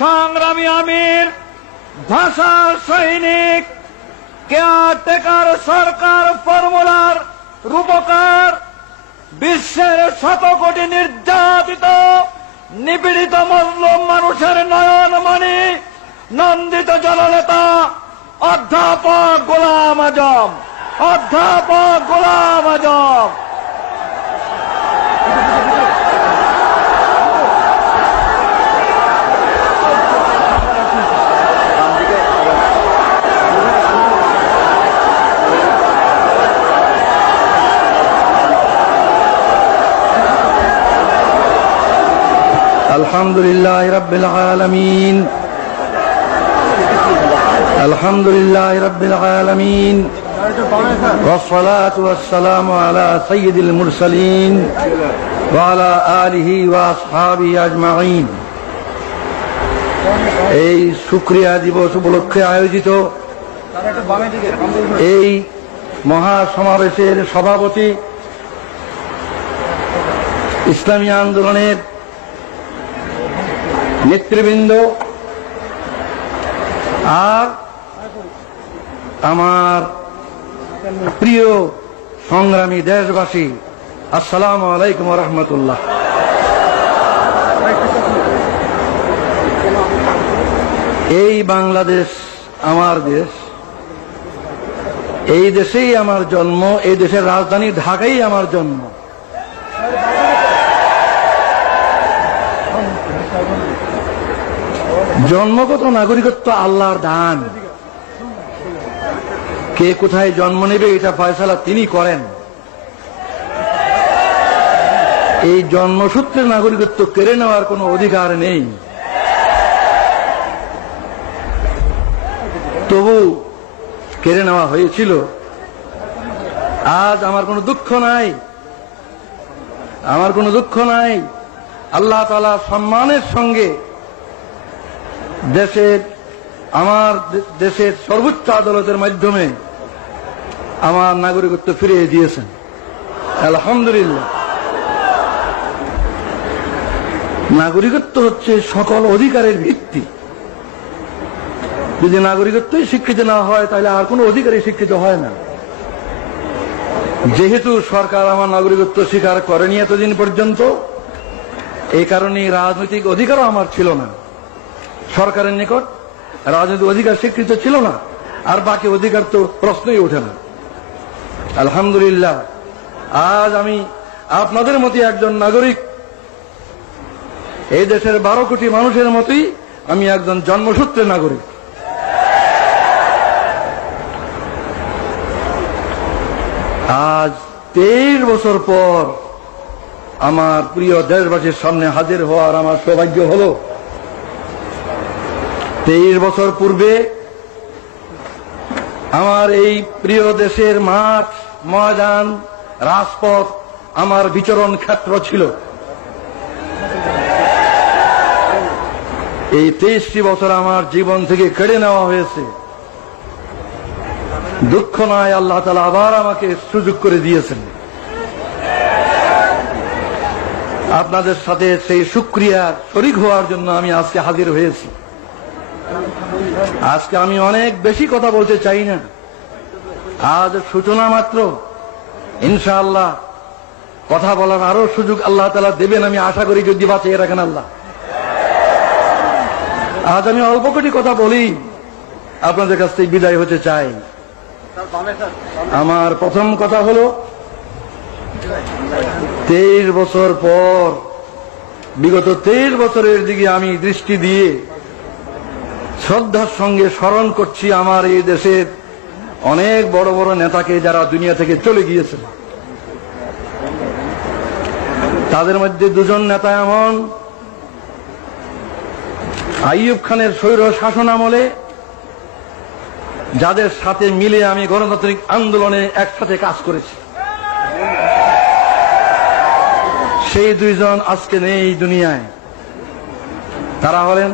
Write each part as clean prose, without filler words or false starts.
সংগ্রামী আমির, ভাষা সৈনিক, কেয়ারটেকার সরকার ফর্মুলার রূপকার, বিশ্বের শত কোটি নির্যাতিত নিপীড়িত মজলুম মানুষের নয়নমণি, নন্দিত জননেতা অধ্যাপক গোলাম আজম, অধ্যাপক গোলাম আজম। আলহামদুলিল্লাহ রাব্বিল আলামিন, আলহামদুলিল্লাহ রাব্বিল আলামিন, ওয়াসসালাতু ওয়াসসালামু আলা সাইয়্যিদিল মুরসালিন ওয়া আলা আলিহি ওয়া আসহাবিহি আজমাইন। এই শুকরিয়া দিবস উপলক্ষে আয়োজিত এই মহাসমাবেশের সভাপতি, ইসলামী আন্দোলনের নেতৃবৃন্দ, আর আমার প্রিয় সংগ্রামী দেশবাসী, আসসালামু আলাইকুম ওয়া রাহমাতুল্লাহ। এই বাংলাদেশ আমার দেশ, এই দেশেই আমার জন্ম, এই দেশের রাজধানী ঢাকাই আমার জন্ম। জন্মগত নাগরিকত্ব আল্লাহর দান, কে কোথায় জন্ম নেবে এটা ফয়সালা তিনি করেন। এই জন্মসূত্রে নাগরিকত্ব কেড়ে নেওয়ার কোনো অধিকার নেই। তবু কেড়ে নেওয়া হয়েছিল। আজ আমার কোনো দুঃখ নাই, আমার কোনো দুঃখ নাই। আল্লাহ তাআলা সম্মানের সঙ্গে আমার দেশের সর্বোচ্চ আদালতের মাধ্যমে আমার নাগরিকত্ব ফিরিয়ে দিয়েছেন, আলহামদুলিল্লাহ। নাগরিকত্ব হচ্ছে সকল অধিকারের ভিত্তি। যদি নাগরিকত্বই স্বীকৃতি না হয় তাহলে আর কোনো অধিকারই স্বীকৃত হয় না। যেহেতু সরকার আমার নাগরিকত্ব স্বীকার করেনি এতদিন পর্যন্ত, এই কারণে রাজনৈতিক অধিকারও আমার ছিল না। সরকারের নিকট রাজনৈতিক অধিকার স্বীকৃত ছিল না, আর বাকি অধিকার তো প্রশ্নই ওঠে না। আলহামদুলিল্লাহ, আজ আমি আপনাদের মতো একজন নাগরিক, এই দেশের 12 কোটি মানুষের মতোই আমি একজন জন্মসূত্রে নাগরিক। আজ 23 বছর পর আমার প্রিয় দেশবাসীর সামনে হাজির হওয়ার আমার সৌভাগ্য হলো। 23 বছর পূর্বে আমার এই প্রিয় দেশের মাঠ, ময়দান, রাজপথ আমার বিচরণ ক্ষেত্র ছিল। এই 23টি বছর আমার জীবন থেকে কেড়ে নেওয়া হয়েছে। দুঃখ নয়, আল্লাহ তাআলা আবার আমাকে সুযোগ করে দিয়েছেন। আপনাদের সাথে সেই শুকরিয়া শরীক হওয়ার জন্য আমি আজকে হাজির হয়েছি। আজকে আমি অনেক বেশি কথা বলতে চাই না, আজ সূচনা মাত্র। ইনশাআল্লাহ কথা বলার আরো সুযোগ আল্লাহ তাআলা দেবেন, আমি আশা করি, যদি বাঁচিয়ে রাখেন আল্লাহ। আজ আমি অল্প কটি কথা বলি, আপনাদের কাছ থেকে বিদায় হতে চাই। আমার প্রথম কথা হলো, 23 বছর পর, বিগত 23 বছরের দিকে আমি দৃষ্টি দিয়ে শ্রদ্ধার সঙ্গে স্মরণ করছি আমার এই দেশের অনেক বড় বড় নেতাকে, যারা দুনিয়া থেকে চলে গিয়েছেন। তাদের মধ্যে দুজন নেতা এমন, আইয়ুব খানের স্বৈর শাসন আমলে যাদের সাথে মিলে আমি গণতান্ত্রিক আন্দোলনে একসাথে কাজ করেছি, সেই দুইজন আজকে নেই দুনিয়ায়। তারা হলেন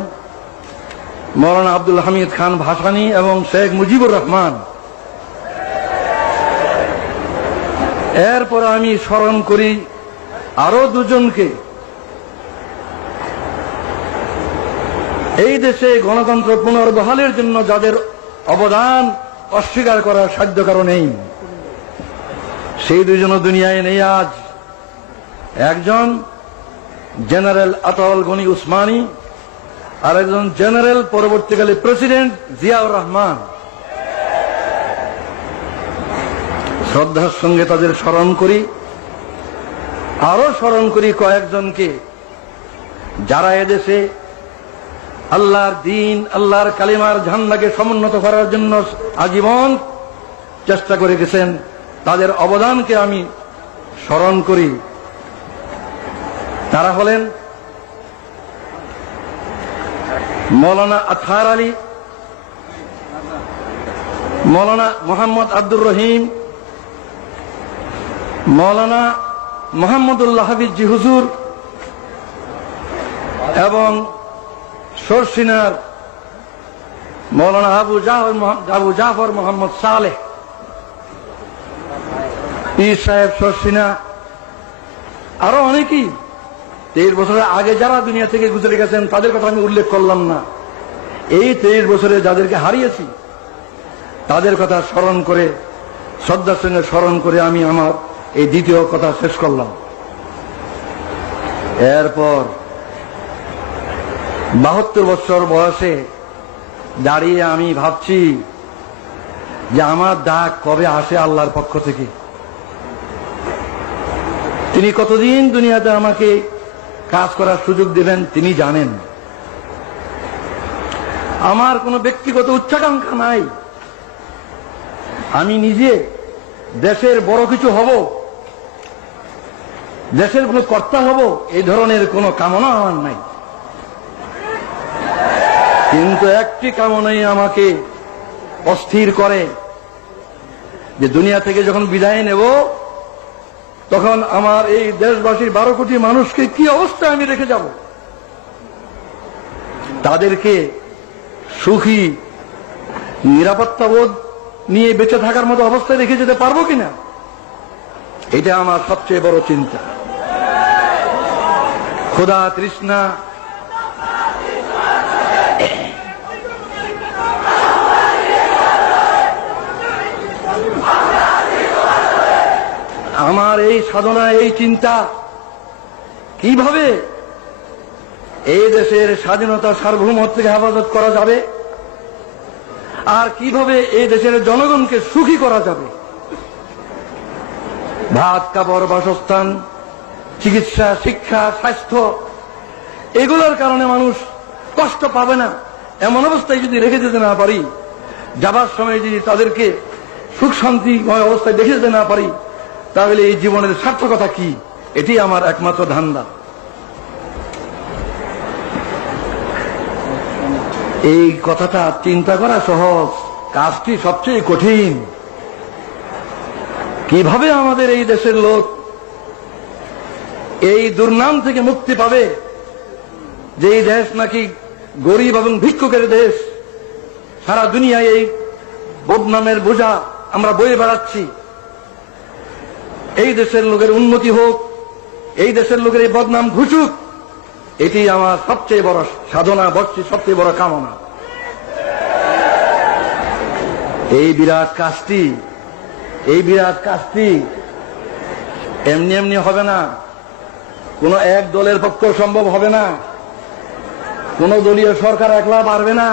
মৌলানা আব্দুল হামিদ খান ভাসানী এবং শেখ মুজিবুর রহমান। এরপর আমি স্মরণ করি আরো দুজনকে, এই দেশে গণতন্ত্র পুনর্বহালের জন্য যাদের অবদান অস্বীকার করার সাধ্য কারণ নেই, সেই দুইজনও দুনিয়ায় নেই আজ। একজন জেনারেল আতাউল গনি উসমানী, আর একজন জেনারেল পরবর্তীকালে প্রেসিডেন্ট জিয়াউর রহমান। শ্রদ্ধার সঙ্গে তাদের স্মরণ করি। আরো স্মরণ করি কয়েকজনকে যারা এদেশে আল্লাহর দ্বীন, আল্লাহর কালিমার ঝান্ডাকে সমুন্নত করার জন্য আজীবন চেষ্টা করে গেছেন। তাদের অবদানকে আমি স্মরণ করি। তারা হলেন মৌলানা আতহার আলী, মৌলানা মোহাম্মদ আব্দুর রহিম, মৌলানা মোহাম্মদুল্লাহ হাফিজ জি হুজুর এবং সরসিনার মৌলানা আবু জাফর মোহাম্মদ সালেহ, পীর সাহেব সরসিনা, আরো অনেকেই 23 বছরের আগে যারা দুনিয়া থেকে গুজরে গেছেন তাদের কথা আমি উল্লেখ করলাম না। এই 23 বছরে যাদেরকে হারিয়েছি তাদের কথা স্মরণ করে, শ্রদ্ধার সঙ্গে স্মরণ করে আমি আমার এই দ্বিতীয় কথা শেষ করলাম। এরপর 72 বছর বয়সে দাঁড়িয়ে আমি ভাবছি যে আমার ডাক কবে আসে আল্লাহর পক্ষ থেকে। তিনি কতদিন দুনিয়াতে আমাকে কাজ করার সুযোগ দেবেন তিনি জানেন। আমার কোনো ব্যক্তিগত উচ্চাকাঙ্ক্ষা নাই। আমি নিজে দেশের বড় কিছু হব, দেশের কোনো কর্তা হব, এই ধরনের কোনো কামনা আমার নাই। কিন্তু একটি কামনাই আমাকে অস্থির করে যে দুনিয়া থেকে যখন বিদায় নেব তখন আমার এই দেশবাসীর 12 কোটি মানুষকে কি অবস্থায় আমি রেখে যাব। তাদেরকে সুখী নিরাপত্তাবোধ নিয়ে বেঁচে থাকার মতো অবস্থায় রেখে যেতে পারবো কিনা, এটা আমার সবচেয়ে বড় চিন্তা। ক্ষুধা তৃষ্ণা আমার এই সাধনা, এই চিন্তা কিভাবে এই দেশের স্বাধীনতা সার্বভৌমত্ব থেকে হেফাজত করা যাবে আর কিভাবে এই দেশের জনগণকে সুখী করা যাবে। ভাত, কাপড়, বাসস্থান, চিকিৎসা, শিক্ষা, স্বাস্থ্য এগুলোর কারণে মানুষ কষ্ট পাবে না এমন অবস্থায় যদি রেখে যেতে না পারি, যাবার সময় যদি তাদেরকে সুখ শান্তিময় অবস্থায় দেখে যেতে না পারি, তাহলে এই জীবনের সার্থকতা কি? এটি আমার একমাত্র ধান্দা। এই কথাটা চিন্তা করা সহজ, কাজটি সবচেয়ে কঠিন। কিভাবে আমাদের এই দেশের লোক এই দুর্নাম থেকে মুক্তি পাবে যে এই দেশ নাকি গরিব এবং ভিক্ষুকের দেশ, সারা দুনিয়ায় এই বদনামের বোঝা আমরা বয়ে বেড়াচ্ছি। এই দেশের লোকের উন্নতি হোক, এই দেশের লোকের এই বদনাম ঘুচুক, এটি আমার সবচেয়ে বড় সাধনা, সবচেয়ে বড় কামনা। এই বিরাট কাজটি এমনি এমনি হবে না, কোন এক দলের পক্ষে সম্ভব হবে না, কোন দলীয় সরকার একলা পারবে না,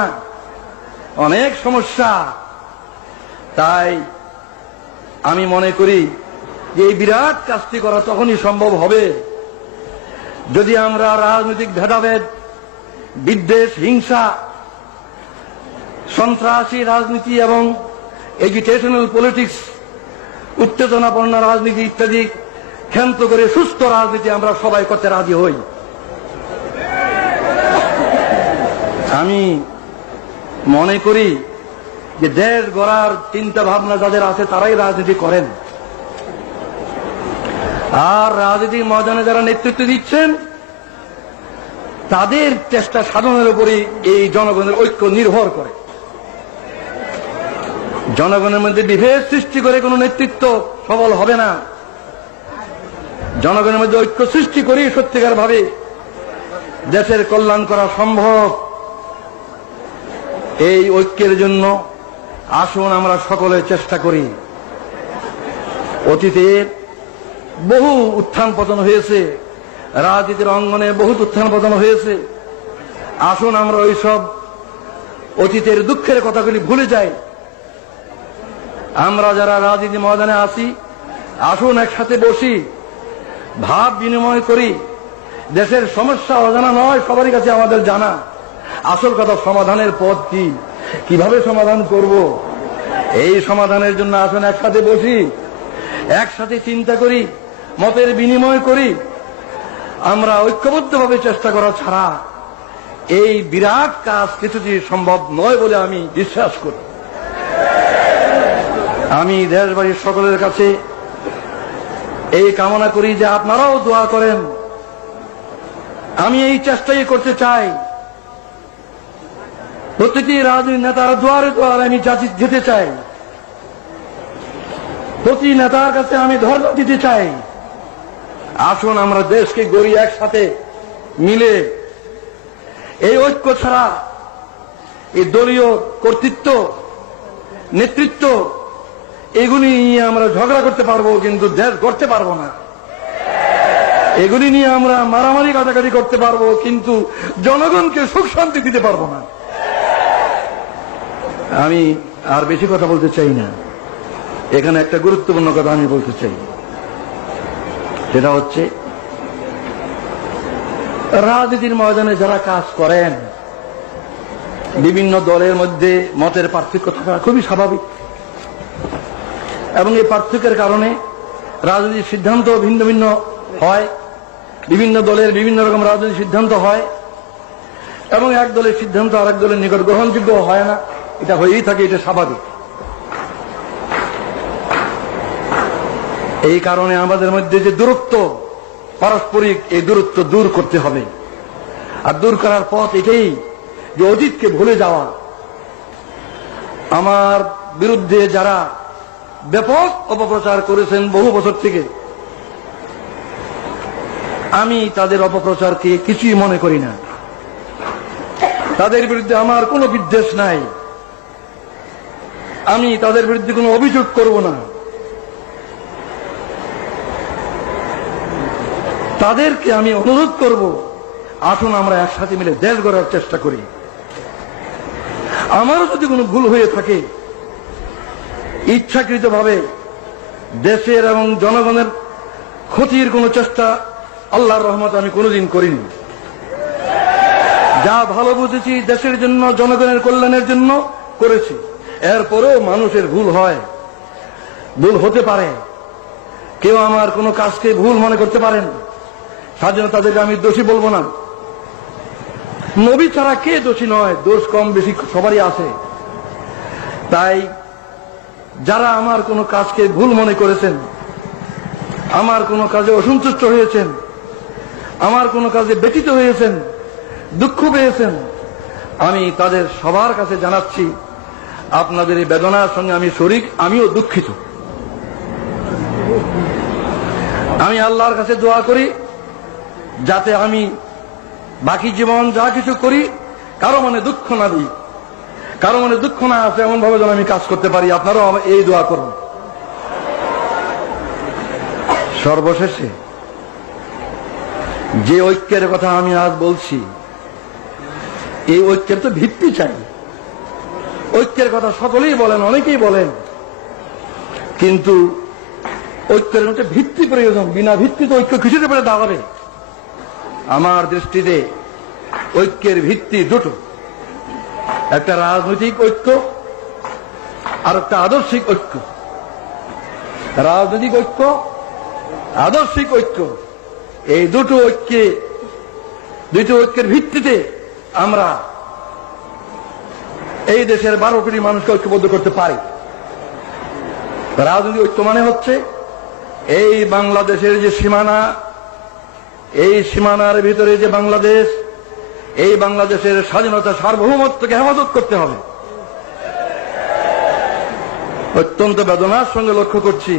অনেক সমস্যা। তাই আমি মনে করি যে এই বিরাট কাজটি করা তখনই সম্ভব হবে যদি আমরা রাজনৈতিক ভেদাভেদ, বিদ্বেষ, হিংসা, সন্ত্রাসী রাজনীতি এবং এজিটেশনাল পলিটিক্স, উত্তেজনাপূর্ণ রাজনীতি ইত্যাদি ক্ষান্ত করে সুস্থ রাজনীতি আমরা সবাই করতে রাজি হই। আমি মনে করি যে দেশ গড়ার চিন্তা ভাবনা যাদের আছে তারাই রাজনীতি করেন, আর রাজনীতির ময়দানে যারা নেতৃত্ব দিচ্ছেন তাদের চেষ্টা সাধনের উপরই এই জনগণের ঐক্য নির্ভর করে। জনগণের মধ্যে বিভেদ সৃষ্টি করে কোনো নেতৃত্ব সফল হবে না। জনগণের মধ্যে ঐক্য সৃষ্টি করেই সত্যিকার ভাবে দেশের কল্যাণ করা সম্ভব। এই ঐক্যের জন্য আসুন আমরা সকলে চেষ্টা করি। অতীতের বহু উত্থান পতন হয়েছে, রাজনীতির অঙ্গনে বহু উত্থান পতন হয়েছে। আসুন আমরা ওইসব অতীতের দুঃখের কথাগুলি ভুলে যাই। আমরা যারা রাজনীতি ময়দানে আছি, আসুন একসাথে বসি, ভাব বিনিময় করি। দেশের সমস্যা অজানা নয়, সবারই কাছে আমাদের জানা। আসল কথা সমাধানের পথ কি, কিভাবে সমাধান করব, এই সমাধানের জন্য আসুন একসাথে বসি, একসাথে চিন্তা করি, মতের বিনিময় করি। আমরা ঐক্যবদ্ধভাবে চেষ্টা করা ছাড়া এই বিরাট কাজ কিছুটি সম্ভব নয় বলে আমি বিশ্বাস করি। আমি দেশবাসীর সকলের কাছে এই কামনা করি যে আপনারাও দোয়া করেন। আমি এই চেষ্টাই করতে চাই, প্রতিটি রাজনৈতিক নেতার দুয়ারে দুয়ারে আমি যেতে চাই, প্রতি নেতার কাছে আমি ধর্ম দিতে চাই। আসুন আমরা দেশকে গড়ি একসাথে মিলে। এই ঐক্য ছাড়া এই দলীয় কর্তৃত্ব, নেতৃত্ব, এগুলি নিয়ে আমরা ঝগড়া করতে পারবো, কিন্তু দেশ গড়তে পারবো না। এগুলি নিয়ে আমরা মারামারি কাটাকাটি করতে পারবো, কিন্তু জনগণকে সুখ শান্তি দিতে পারবো না। আমি আর বেশি কথা বলতে চাই না। এখানে একটা গুরুত্বপূর্ণ কথা আমি বলতে চাই, সেটা হচ্ছে রাজনীতির ময়দানে যারা কাজ করেন, বিভিন্ন দলের মধ্যে মতের পার্থক্য থাকা খুবই স্বাভাবিক, এবং এই পার্থক্যের কারণে রাজনৈতিক সিদ্ধান্ত ভিন্ন ভিন্ন হয়। বিভিন্ন দলের বিভিন্ন রকম রাজনৈতিক সিদ্ধান্ত হয়, এবং এক দলের সিদ্ধান্ত আরেক দলের নিকট গ্রহণযোগ্য হয় না। এটা হয়েই থাকে, এটা স্বাভাবিক। এই কারণে আমাদের মধ্যে যে দূরত্ব, পারস্পরিক এই দূরত্ব দূর করতে হবে। আর দূর করার পথ এটাই যে অতীতকে ভুলে যাওয়া। আমার বিরুদ্ধে যারা ব্যাপক অপপ্রচার করেছেন বহু বছর থেকে, আমি তাদের অপপ্রচারকে কিছুই মনে করি না। তাদের বিরুদ্ধে আমার কোনো বিদ্বেষ নাই, আমি তাদের বিরুদ্ধে কোনো অভিযোগ করব না। তাদেরকে আমি অনুরোধ করব, আসুন আমরা একসাথে মিলে দেশ গড়ার চেষ্টা করি। আমারও যদি কোনো ভুল হয়ে থাকে, ইচ্ছাকৃতভাবে দেশের এবং জনগণের ক্ষতির কোনো চেষ্টা আল্লাহর রহমতে আমি কোনোদিন করিনি। যা ভালো বুঝেছি দেশের জন্য, জনগণের কল্যাণের জন্য করেছি। এরপরেও মানুষের ভুল হয়, ভুল হতে পারে। কেউ আমার কোনো কাজকে ভুল মনে করতে পারেন, তার জন্য তাদেরকে আমি দোষী বলবো না। নবী ছাড়া কে দোষী নয়, দোষ কম বেশি সবারই আছে। তাই যারা আমার কোনো কাজকে ভুল মনে করেছেন, আমার কোনো কাজে অসন্তুষ্ট হয়েছেন, আমার কোনো কাজে ব্যথিত হয়েছেন, দুঃখ পেয়েছেন, আমি তাদের সবার কাছে জানাচ্ছি, আপনাদের এই বেদনার সঙ্গে আমি শরীক, আমিও দুঃখিত। আমি আল্লাহর কাছে দোয়া করি যাতে আমি বাকি জীবন যা কিছু করি কারো মনে দুঃখ না দিই, কারো মনে দুঃখ না আসে এমন ভাবে যেন আমি কাজ করতে পারি। আপনারাও এই দোয়া করুন। সর্বশেষে যে ঐক্যের কথা আমি আজ বলছি, এই ঐক্যের তো ভিত্তি চাই। ঐক্যের কথা সকলেই বলেন, অনেকেই বলেন, কিন্তু ঐক্যের মধ্যে ভিত্তি প্রয়োজন। বিনা ভিত্তিতে ঐক্য কিছুতে পেরে দাঁড়াবে। আমার দৃষ্টিতে ঐক্যের ভিত্তি দুটো, একটা রাজনৈতিক ঐক্য আর একটা আদর্শিক ঐক্য। রাজনৈতিক ঐক্য, আদর্শিক ঐক্য, এই দুটো ঐক্যের ভিত্তিতে আমরা এই দেশের 12 কোটি মানুষকে ঐক্যবদ্ধ করতে পারি। রাজনৈতিক ঐক্য মানে হচ্ছে এই বাংলাদেশের যে সীমানা, এই সীমানার ভিতরে যে বাংলাদেশ, এই বাংলাদেশের স্বাধীনতা, সার্বভৌমত্বকে হেফাজত করতে হবে। অত্যন্ত বেদনার সঙ্গে লক্ষ্য করছি,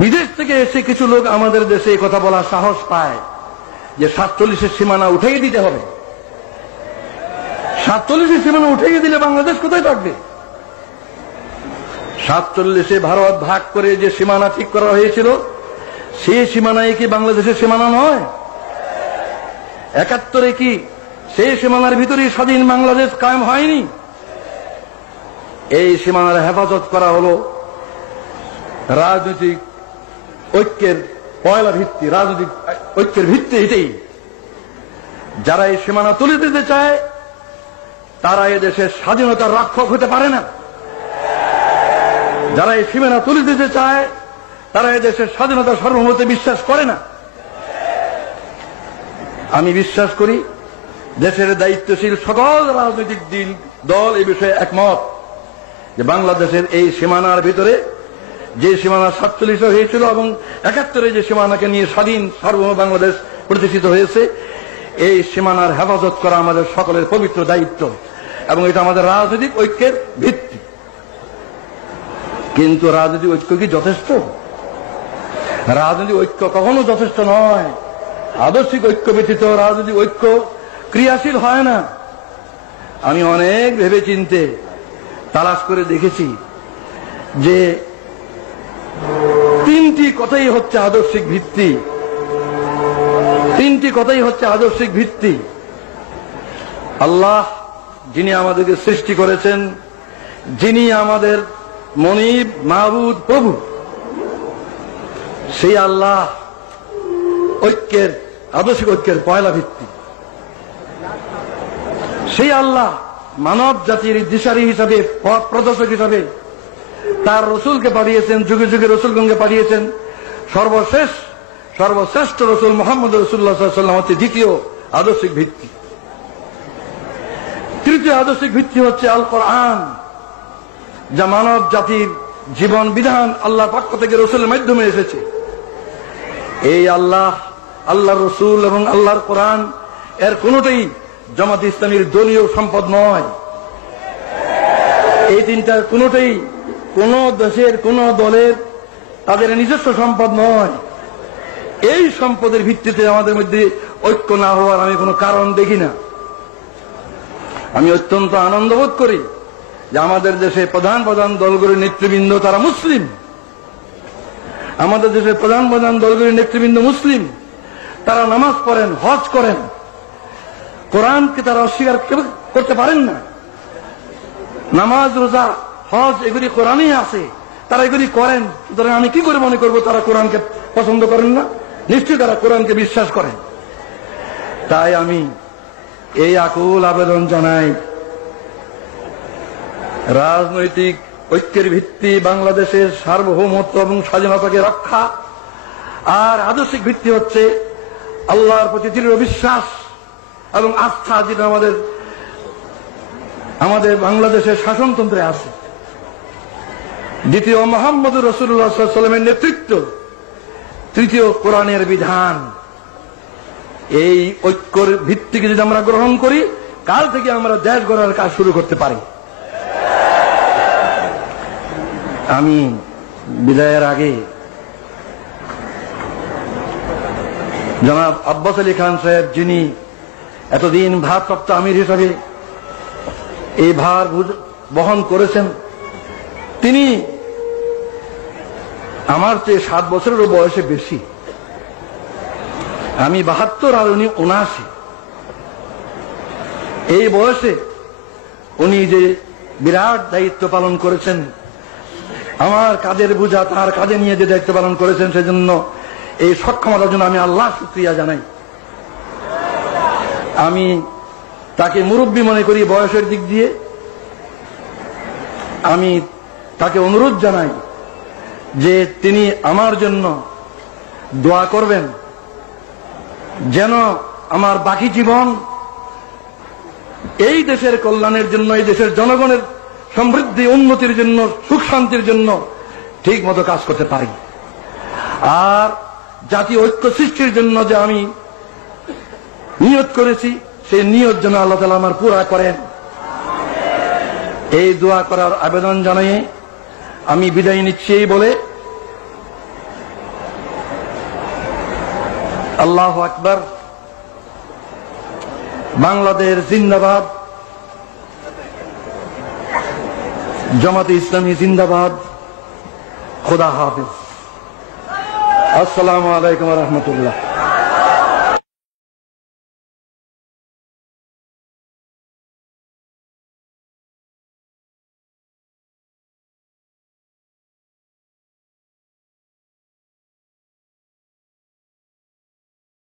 বিদেশ থেকে এসে কিছু লোক আমাদের দেশে এই কথা বলার সাহস পায় যে 47-এর সীমানা উঠাই দিতে হবে। 47 সীমানা উঠে দিলে বাংলাদেশ কোথায় থাকবে? 47 ভারত ভাগ করে যে সীমানা ঠিক করা হয়েছিল, সেই সীমানায় কি বাংলাদেশের সীমানা নয়? 71 কি সেই সীমানার ভিতরে স্বাধীন বাংলাদেশ কায়েম হয়নি? এই সীমানার হেফাজত করা হলো রাজনৈতিক ঐক্যের পয়লা ভিত্তি, রাজনৈতিক ঐক্যের ভিত্তি। এটাই যারা এই সীমানা তুলে দিতে চায় তারা এদেশের স্বাধীনতার রক্ষক হতে পারে না। যারা এই সীমানা তুলে দিতে চায় তারা এদেশের স্বাধীনতার সার্বভৌমত্বে বিশ্বাস করে না। আমি বিশ্বাস করি দেশের দায়িত্বশীল সকল রাজনৈতিক দল এই বিষয়ে একমত যে বাংলাদেশের এই সীমানার ভিতরে যে সীমানা 47 হয়েছিল এবং 71 যে সীমানাকে নিয়ে স্বাধীন সার্বভৌম বাংলাদেশ প্রতিষ্ঠিত হয়েছে, এই সীমানার হেফাজত করা আমাদের সকলের পবিত্র দায়িত্ব এবং এটা আমাদের রাজনৈতিক ঐক্যের ভিত্তি। কিন্তু রাজনৈতিক ঐক্য কি যথেষ্ট? রাজনৈতিক ঐক্য কখনো যথেষ্ট নয়। আদর্শিক ঐক্য ব্যতীত রাজনৈতিক ঐক্য ক্রিয়াশীল হয় না। আমি অনেক ভেবে চিন্তে তালাশ করে দেখেছি যে 3টি কথাই হচ্ছে আদর্শিক ভিত্তি। 3টি কথাই হচ্ছে আদর্শিক ভিত্তি। আল্লাহ যিনি আমাদেরকে সৃষ্টি করেছেন, যিনি আমাদের মনিব, মাবুদ, প্রভু, সেই আল্লাহ ঐক্যের, আদর্শিক ঐক্যের পয়লা ভিত্তি। সেই আল্লাহ মানব জাতির দিশারি হিসাবে, পথ প্রদর্শক হিসাবে তার রসুলকে পাঠিয়েছেন, যুগে যুগে রসুলগণকে পাঠিয়েছেন। সর্বশ্রেষ্ঠ রসুল মুহাম্মদ রাসূলুল্লাহ সাল্লাল্লাহু আলাইহি ওয়াসাল্লাম হচ্ছে দ্বিতীয় আদর্শিক ভিত্তি। তৃতীয় আদর্শিক ভিত্তি হচ্ছে আল কোরআন, যা মানব জাতির জীবন বিধান আল্লাহর পক্ষ থেকে রসুলের মাধ্যমে এসেছে। এই আল্লাহ, আল্লাহর রসুল এবং আল্লাহর কোরআন এর কোনটাই জামাত ইসলামীর দলীয় সম্পদ নয়। এই তিনটার কোনটাই কোন দেশের কোন দলের তাদের নিজস্ব সম্পদ নয়। এই সম্পদের ভিত্তিতে আমাদের মধ্যে ঐক্য না হওয়ার আমি কোনো কারণ দেখি না। আমি অত্যন্ত আনন্দ বোধ করি যে আমাদের দেশে প্রধান প্রধান দলগুলির নেতৃবৃন্দ তারা মুসলিম। আমাদের দেশের প্রধান প্রধান দলগুলির নেতৃবৃন্দ মুসলিম। তারা নামাজ পড়েন, হজ করেন, কোরআনকে তারা অস্বীকার করতে পারেন না। নামাজ, রোজা, হজ এগুলি কোরআনই আছে, তারা এগুলি করেন। সুতরাং আমি কি করে মনে করবো তারা কোরআনকে পছন্দ করেন না? নিশ্চয়ই তারা কোরআনকে বিশ্বাস করেন। তাই আমি এই আকুল আবেদন জানাই, রাজনৈতিক ঐক্যের ভিত্তি বাংলাদেশের সার্বভৌমত্ব এবং স্বাধীনতাকে রক্ষা, আর আদর্শিক ভিত্তি হচ্ছে আল্লাহর প্রতি দৃঢ় বিশ্বাস এবং আস্থা, যেটা আমাদের বাংলাদেশের শাসনতন্ত্রে আছে। দ্বিতীয় মুহাম্মদ রাসূলুল্লাহ সাল্লাল্লাহু আলাইহি ওয়াসাল্লামের নেতৃত্ব, তৃতীয় কোরআনের বিধান। এই ঐক্যের ভিত্তিকে যদি আমরা গ্রহণ করি, কাল থেকে আমরা দেশ গড়ার কাজ শুরু করতে পারি। আমি বিদায়ের আগে জনাব আব্বাস আলী খান সাহেব, যিনি এতদিন ভারপ্রাপ্ত আমির হিসাবে এই ভার বহন করেছেন, তিনি আমার চেয়ে 7 বছরেরও বয়সে বেশি। আমি 72 আর উনি 79। এই বয়সে উনি যে বিরাট দায়িত্ব পালন করেছেন, আমার কাঁধের বোঝা তার কাঁধে নিয়ে যে দায়িত্ব পালন করেছেন, সেজন্য এই সক্ষমতার জন্য আমি আল্লাহর শুকরিয়া জানাই। আমি তাকে মুরব্বী মনে করি বয়সের দিক দিয়ে। আমি তাকে অনুরোধ জানাই যে তিনি আমার জন্য দোয়া করবেন, যেন আমার বাকি জীবন এই দেশের কল্যাণের জন্য, এই দেশের জনগণের সমৃদ্ধি উন্নতির জন্য, সুখ শান্তির জন্য ঠিক মতো কাজ করতে পারি। আর জাতীয় ঐক্য সৃষ্টির জন্য যে আমি নিয়ত করেছি, সেই নিয়ত যেন আল্লাহ তাআলা আমার পুরা করেন, এই দোয়া করার আবেদন জানাই আমি বিদায় নিচ্ছি। এই বলে আল্লাহু আকবার, বাংলাদেশ জিন্দাবাদ, জামাতে ইসলামী জিন্দাবাদ। খোদা হাফেজ। আসসালামু আলাইকুম ওয়া রাহমাতুল্লাহ।